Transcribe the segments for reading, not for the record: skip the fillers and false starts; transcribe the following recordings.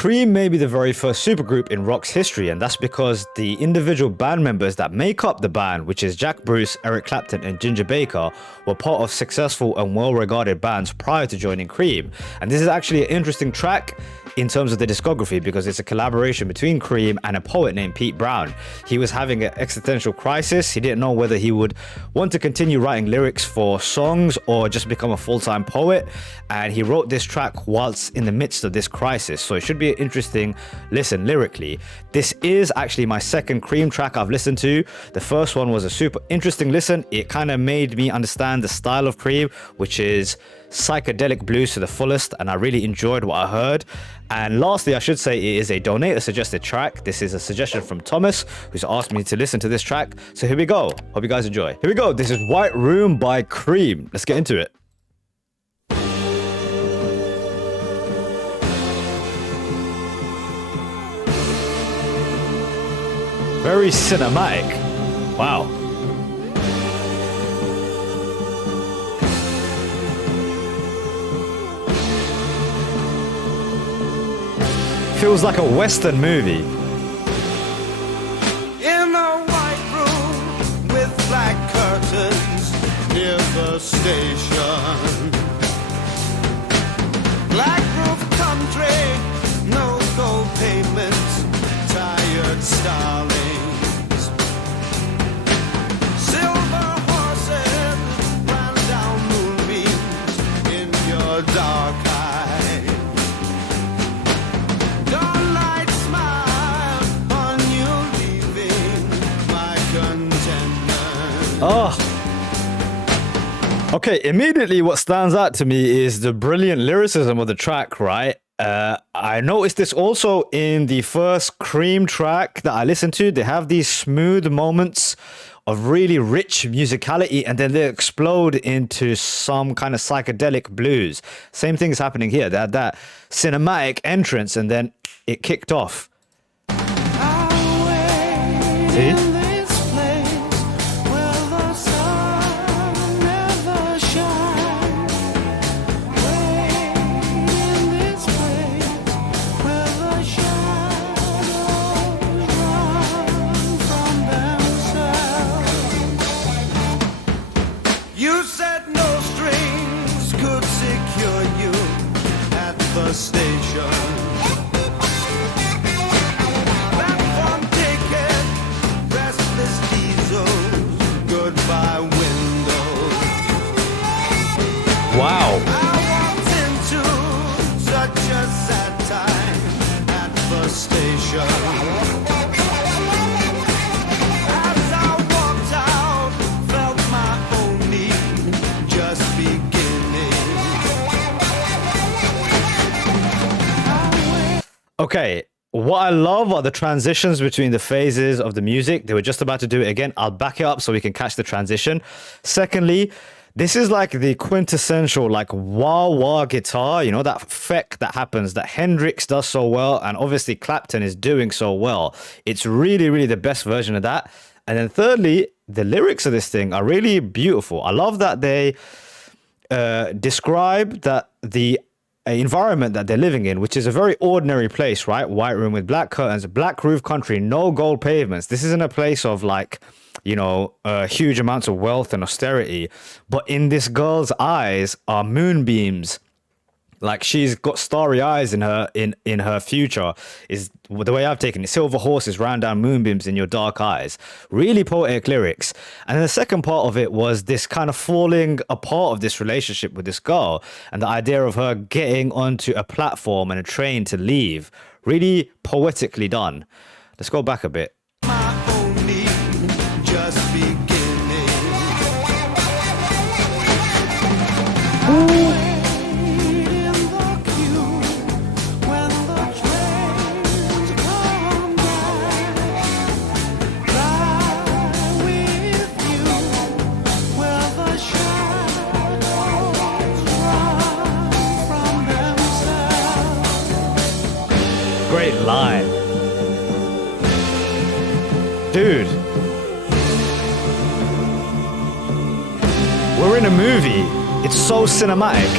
Cream may be the very first supergroup in rock's history, and that's because the individual band members that make up the band, which is Jack Bruce, Eric Clapton, and Ginger Baker, were part of successful and well-regarded bands prior to joining Cream. And this is actually an interesting track in terms of the discography because it's a collaboration between Cream and a poet named Pete Brown. He was having an existential crisis. He didn't know whether he would want to continue writing lyrics for songs or just become a full-time poet, and he wrote this track whilst in the midst of this crisis, so it should be an interesting listen lyrically. This is actually my second Cream track I've listened to. The first one was a super interesting listen. It kind of made me understand the style of Cream, which is psychedelic blues to the fullest, and I really enjoyed what I heard. And lastly, I should say it is a donator suggested track. This is a suggestion from Thomas, who's asked me to listen to this track. So here we go. Hope you guys enjoy. Here we go. This is White Room by Cream. Let's get into it. Very cinematic. Wow. Feels like a Western movie. In a white room with black curtains near the station. Black roof country, no gold pavements, tired starlings. Silver horses ran down moonbeams in your dark eyes. Oh. Okay, immediately what stands out to me is the brilliant lyricism of the track, right? I noticed this also in the first Cream track that I listened to. They have these smooth moments of really rich musicality, and then they explode into some kind of psychedelic blues. Same thing is happening here. They had that cinematic entrance, and then it kicked off. See? You said no strings could secure you at the station. Platform ticket, restless diesels, goodbye windows. Wow. I walked into such a sad time at the station. Okay, what I love are the transitions between the phases of the music. They were just about to do it again. I'll back it up so we can catch the transition. Secondly, this is like the quintessential like wah-wah guitar, you know, that effect that happens that Hendrix does so well, and obviously Clapton is doing so well. It's really, really the best version of that. And then thirdly, the lyrics of this thing are really beautiful. I love that they describe that the environment that they're living in, which is a very ordinary place, right? White room with black curtains, black roof country, no gold pavements. This isn't a place of like, you know, huge amounts of wealth and austerity. But in this girl's eyes are moonbeams. Like she's got starry eyes in her future is the way I've taken it. Silver horses ran down moonbeams in your dark eyes. Really poetic lyrics. And then the second part of it was this kind of falling apart of this relationship with this girl and the idea of her getting onto a platform and a train to leave. Really poetically done. Let's go back a bit. My only just beginning. Ooh. Great line. Dude. We're in a movie. It's so cinematic.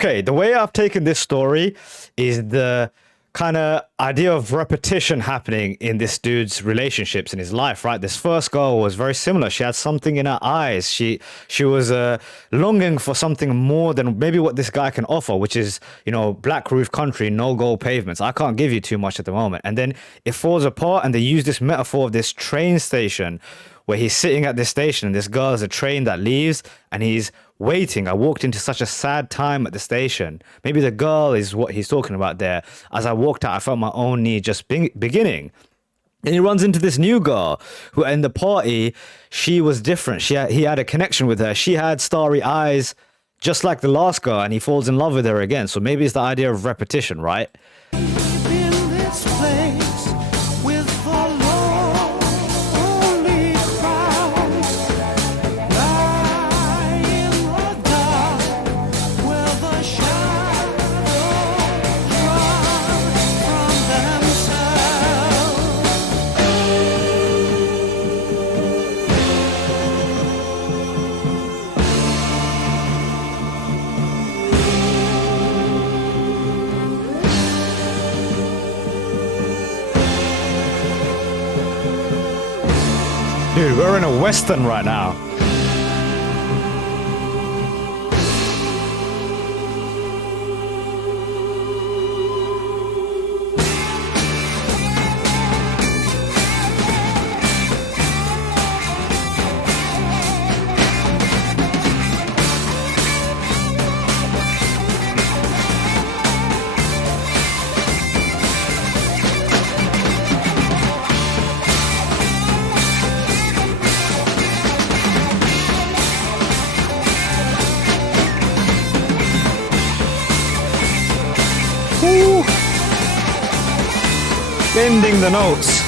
okay, the way I've taken this story is the kind of idea of repetition happening in this dude's relationships in his life, right? This first girl was very similar. She had something in her eyes. She was longing for something more than maybe what this guy can offer, which is, you know, black roof country, no gold pavements. I can't give you too much at the moment. And then it falls apart, and they use this metaphor of this train station where he's sitting at this station and this girl is a train that leaves and he's waiting. I walked into such a sad time at the station. Maybe the girl is what he's talking about there. As I walked out, I felt my own need just beginning. And he runs into this new girl who in the party, she was different. He had a connection with her. She had starry eyes just like the last girl, and he falls in love with her again. So maybe it's the idea of repetition, right? In this place with the lonely crowd, lie in the dark where the shadows run from themselves. Dude, we're in a Western right now. Woo. Bending the notes.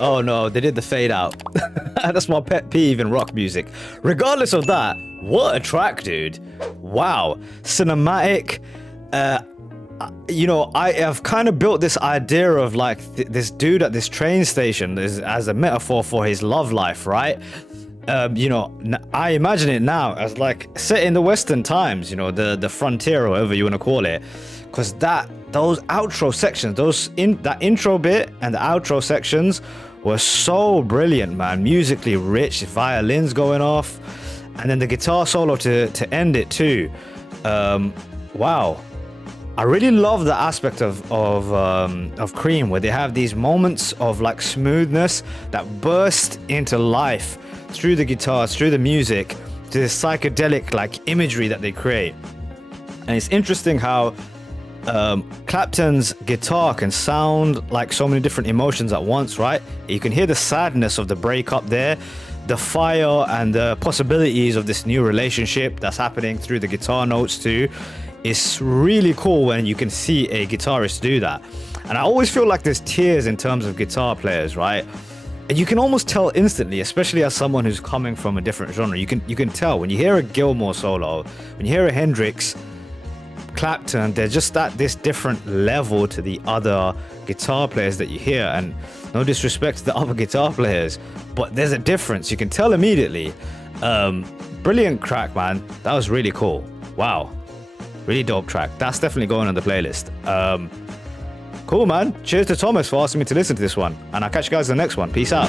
Oh no, they did the fade out. That's my pet peeve in rock music. Regardless of that, what a track, dude. Wow. Cinematic. You know, I have kind of built this idea of like this dude at this train station as a metaphor for his love life, right? You know, I imagine it now as like set in the Western times, you know, the frontier or whatever you want to call it. Because those outro sections, that intro bit and the outro sections were so brilliant, man. Musically rich, violins going off, and then the guitar solo to end it too. Wow. I really love the aspect of Cream, where they have these moments of like smoothness that burst into life through the guitars, through the music, to this psychedelic like imagery that they create. And it's interesting how Clapton's guitar can sound like so many different emotions at once, right? You can hear the sadness of the breakup there, the fire and the possibilities of this new relationship that's happening through the guitar notes too. It's really cool when you can see a guitarist do that. And I always feel like there's tiers in terms of guitar players, right? And you can almost tell instantly, especially as someone who's coming from a different genre. You can tell when you hear a Gilmour solo, when you hear a Hendrix, Clapton, they're just at this different level to the other guitar players that you hear. And no disrespect to the other guitar players, but there's a difference. You can tell immediately. Brilliant track, man. That was really cool. Wow. Really dope track. That's definitely going on the playlist. Cool, man. Cheers to Thomas for asking me to listen to this one. And I'll catch you guys in the next one. Peace out.